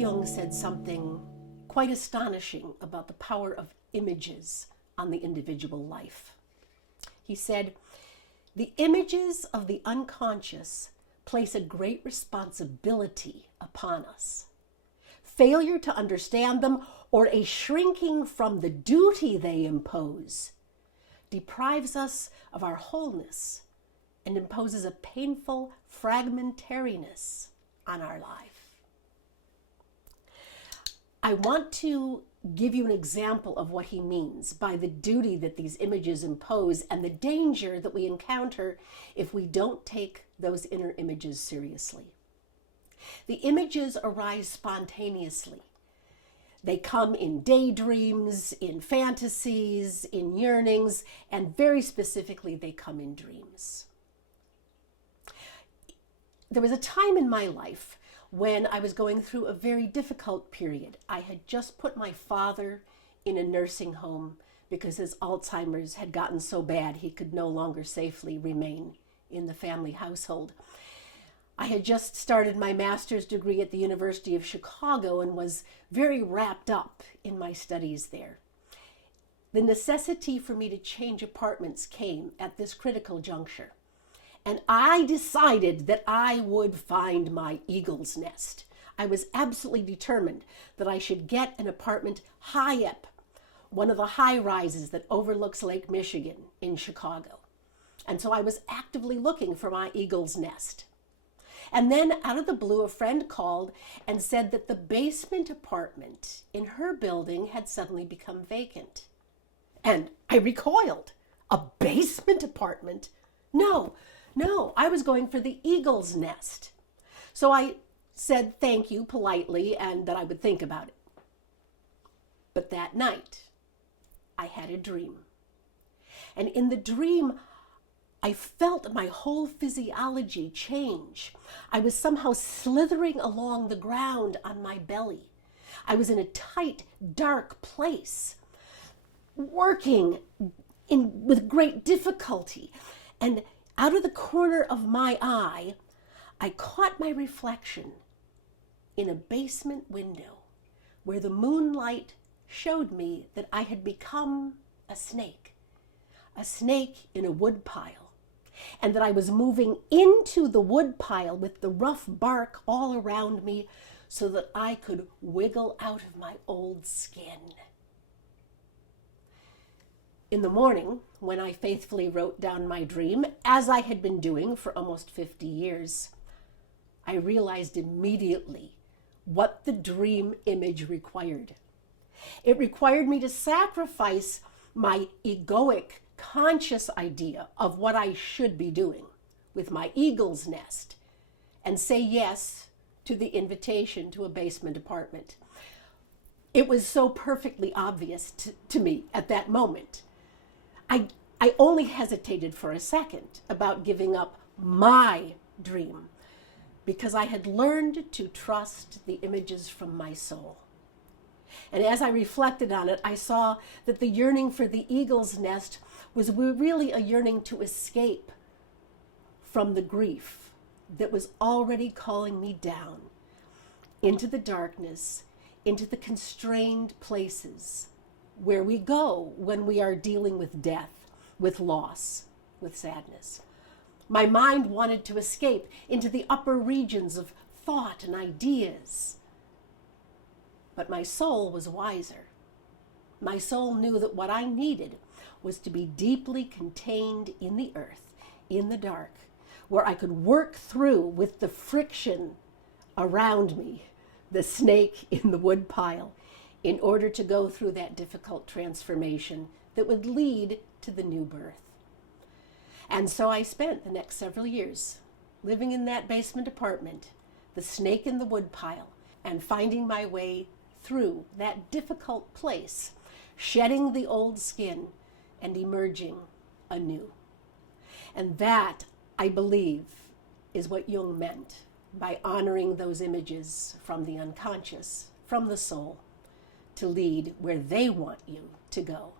Jung said something quite astonishing about the power of images on the individual life. He said, "The images of the unconscious place a great responsibility upon us. Failure to understand them or a shrinking from the duty they impose deprives us of our wholeness and imposes a painful fragmentariness on our life." I want to give you an example of what he means by the duty that these images impose and the danger that we encounter if we don't take those inner images seriously. The images arise spontaneously. They come in daydreams, in fantasies, in yearnings, and very specifically, they come in dreams. There was a time in my life when I was going through a very difficult period. I had just put my father in a nursing home because his Alzheimer's had gotten so bad he could no longer safely remain in the family household. I had just started my master's degree at the University of Chicago and was very wrapped up in my studies there. The necessity for me to change apartments came at this critical juncture. And I decided that I would find my eagle's nest. I was absolutely determined that I should get an apartment high up, one of the high rises that overlooks Lake Michigan in Chicago. And so I was actively looking for my eagle's nest. And then out of the blue, a friend called and said that the basement apartment in her building had suddenly become vacant. And I recoiled. A basement apartment? No, I was going for the eagle's nest. So I said thank you politely and that I would think about it. But that night, I had a dream. And in the dream, I felt my whole physiology change. I was somehow slithering along the ground on my belly. I was in a tight, dark place, working with great difficulty. And out of the corner of my eye, I caught my reflection in a basement window where the moonlight showed me that I had become a snake in a wood pile, and that I was moving into the wood pile with the rough bark all around me so that I could wiggle out of my old skin. In the morning, when I faithfully wrote down my dream, as I had been doing for almost 50 years, I realized immediately what the dream image required. It required me to sacrifice my egoic, conscious idea of what I should be doing with my eagle's nest and say yes to the invitation to a basement apartment. It was so perfectly obvious to me at that moment. I only hesitated for a second about giving up my dream because I had learned to trust the images from my soul. And as I reflected on it, I saw that the yearning for the eagle's nest was really a yearning to escape from the grief that was already calling me down into the darkness, into the constrained places where we go when we are dealing with death, with loss, with sadness. My mind wanted to escape into the upper regions of thought and ideas. But my soul was wiser. My soul knew that what I needed was to be deeply contained in the earth, in the dark, where I could work through with the friction around me, the snake in the wood pile, in order to go through that difficult transformation that would lead to the new birth. And so I spent the next several years living in that basement apartment, the snake in the wood pile, and finding my way through that difficult place, shedding the old skin and emerging anew. And that, I believe, is what Jung meant by honoring those images from the unconscious, from the soul, to lead where they want you to go.